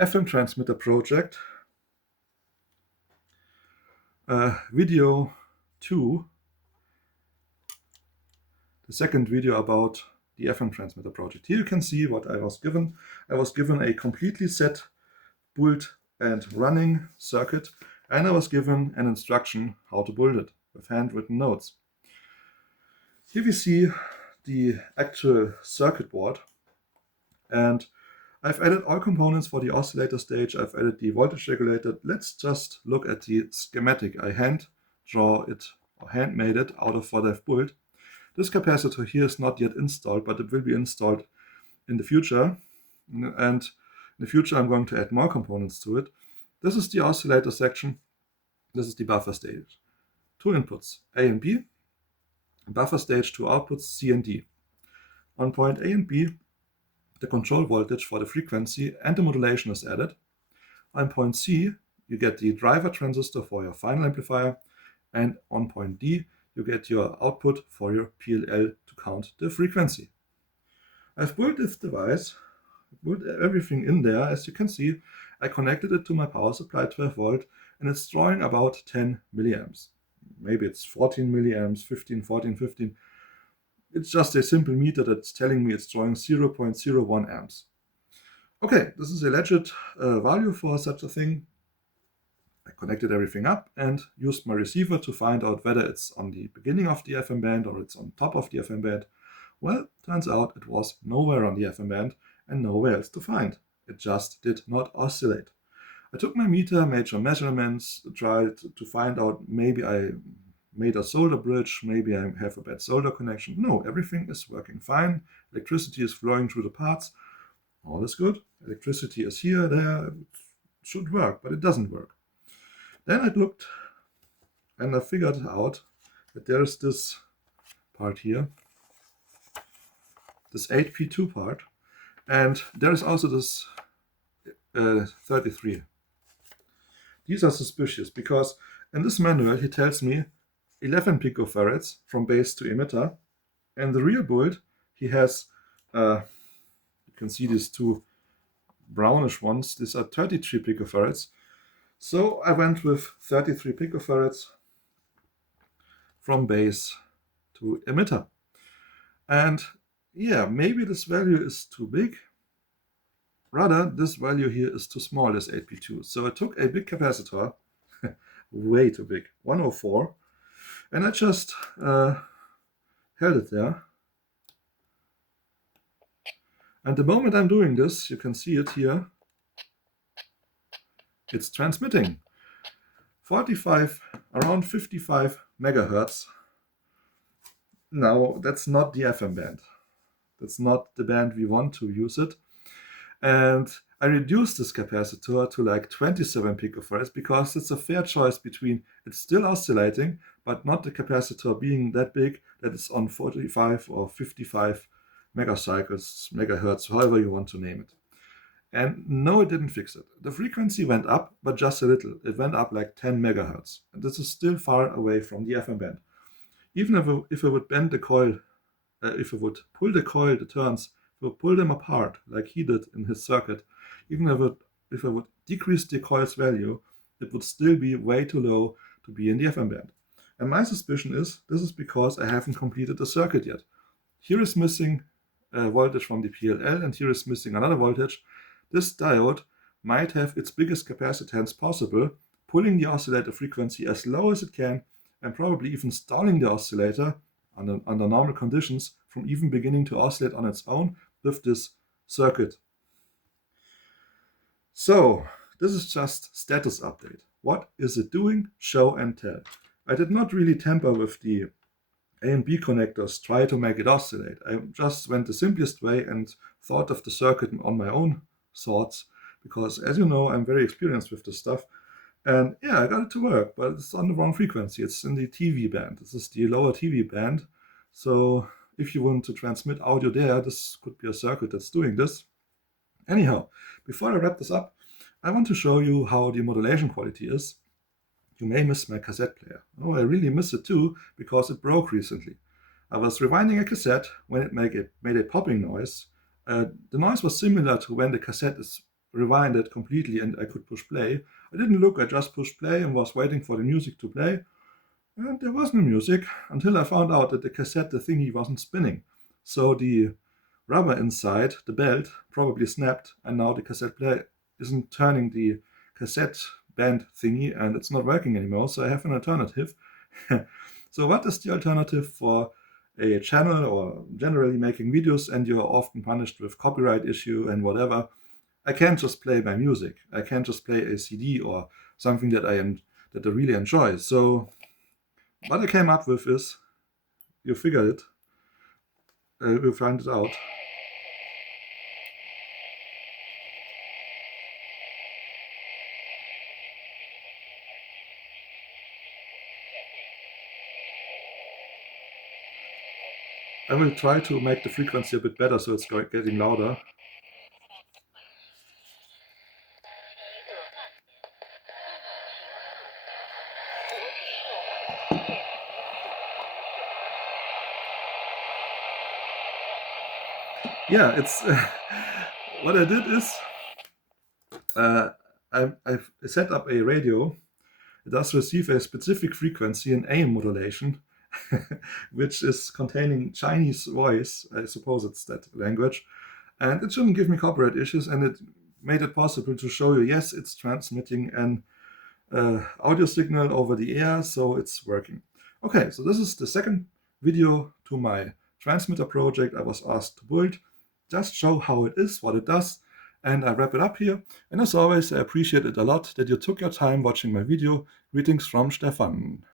FM transmitter project, video 2, the second video about the FM transmitter project. Here you can see what I was given. I was given a completely set, built and running circuit, and I was given an instruction how to build it with handwritten notes. Here we see the actual circuit board, and I've added all components for the oscillator stage. I've added the voltage regulator. Let's just look at the schematic. I hand draw it or handmade it out of what I've built. This capacitor here is not yet installed, but it will be installed in the future. And in the future, I'm going to add more components to it. This is the oscillator section. This is the buffer stage. 2 inputs, A and B. Buffer stage, 2 outputs, C and D. On point A and B, the control voltage for the frequency and the modulation is added. On point C, you get the driver transistor for your final amplifier, and on point D, you get your output for your PLL to count the frequency. I've built this device, built everything in there. As you can see, I connected it to my power supply 12 volt, and it's drawing about 10 milliamps. Maybe it's 14 milliamps, 15, 14, 15. It's just a simple meter that's telling me it's drawing 0.01 amps. Okay, this is a legit value for such a thing. I connected everything up and used my receiver to find out whether it's on the beginning of the FM band or it's on top of the FM band. Well, turns out it was nowhere on the FM band and nowhere else to find. It just did not oscillate. I took my meter, made some measurements, tried to find out maybe I made a solder bridge, maybe I have a bad solder connection. No, everything is working fine. Electricity is flowing through the parts. All is good. Electricity is here, there. It should work, but it doesn't work. Then I looked and I figured out that there's this part here, this 8P2 part, and there is also this 33. These are suspicious because in this manual he tells me 11 picofarads from base to emitter, and the real build he has, you can see these two brownish ones, these are 33 picofarads. So I went with 33 picofarads from base to emitter. And yeah, maybe this value is too big. Rather, this value here is too small, this 8P2. So I took a big capacitor, way too big, 104, and I just held it there. And the moment I'm doing this, you can see it here, it's transmitting 45, around 55 megahertz. Now, that's not the FM band. That's not the band we want to use it. And I reduced this capacitor to like 27 picofarads because it's a fair choice between it's still oscillating, but not the capacitor being that big that it's on 45 or 55 megahertz, however you want to name it. And no, it didn't fix it. The frequency went up, but just a little. It went up like 10 megahertz. And this is still far away from the FM band. Even if I would bend the coil, if I would pull the coil, the turns, if I would pull them apart like he did in his circuit, even if I would decrease the coil's value, it would still be way too low to be in the FM band. And my suspicion is this is because I haven't completed the circuit yet. Here is missing voltage from the PLL, and here is missing another voltage. This diode might have its biggest capacitance possible, pulling the oscillator frequency as low as it can, and probably even stalling the oscillator under normal conditions from even beginning to oscillate on its own with this circuit. So this is just status update. What is it doing? Show and tell. I did not really tamper with the A and B connectors, try to make it oscillate. I just went the simplest way and thought of the circuit on my own thoughts, because as you know, I'm very experienced with this stuff. And yeah, I got it to work, but it's on the wrong frequency. It's in the TV band. This is the lower TV band. So if you want to transmit audio there, this could be a circuit that's doing this. Anyhow, before I wrap this up, I want to show you how the modulation quality is. You may miss my cassette player. Oh, I really miss it too, because it broke recently. I was rewinding a cassette when it made a popping noise. The noise was similar to when the cassette is rewind it completely and I could push play. I didn't look, I just pushed play and was waiting for the music to play. And there was no music until I found out that the cassette, the thingy, wasn't spinning. So the rubber inside the belt probably snapped, and now the cassette player isn't turning the cassette band thingy, and it's not working anymore. So I have an alternative. So what is the alternative for a channel or generally making videos and you're often punished with copyright issue and whatever? I can't just play my music. I can't just play a CD or something that I really enjoy. So what I came up with is, you figure it, we'll find it out. I will try to make the frequency a bit better so it's getting louder. Yeah, it's what I did is I've set up a radio. It does receive a specific frequency in AM modulation, which is containing Chinese voice. I suppose it's that language. And it shouldn't give me copyright issues, and it made it possible to show you, yes, it's transmitting an audio signal over the air, so it's working. Okay, so this is the second video to my transmitter project I was asked to build. Just show how it is, what it does, and I wrap it up here. And as always, I appreciate it a lot that you took your time watching my video. Greetings from Stefan.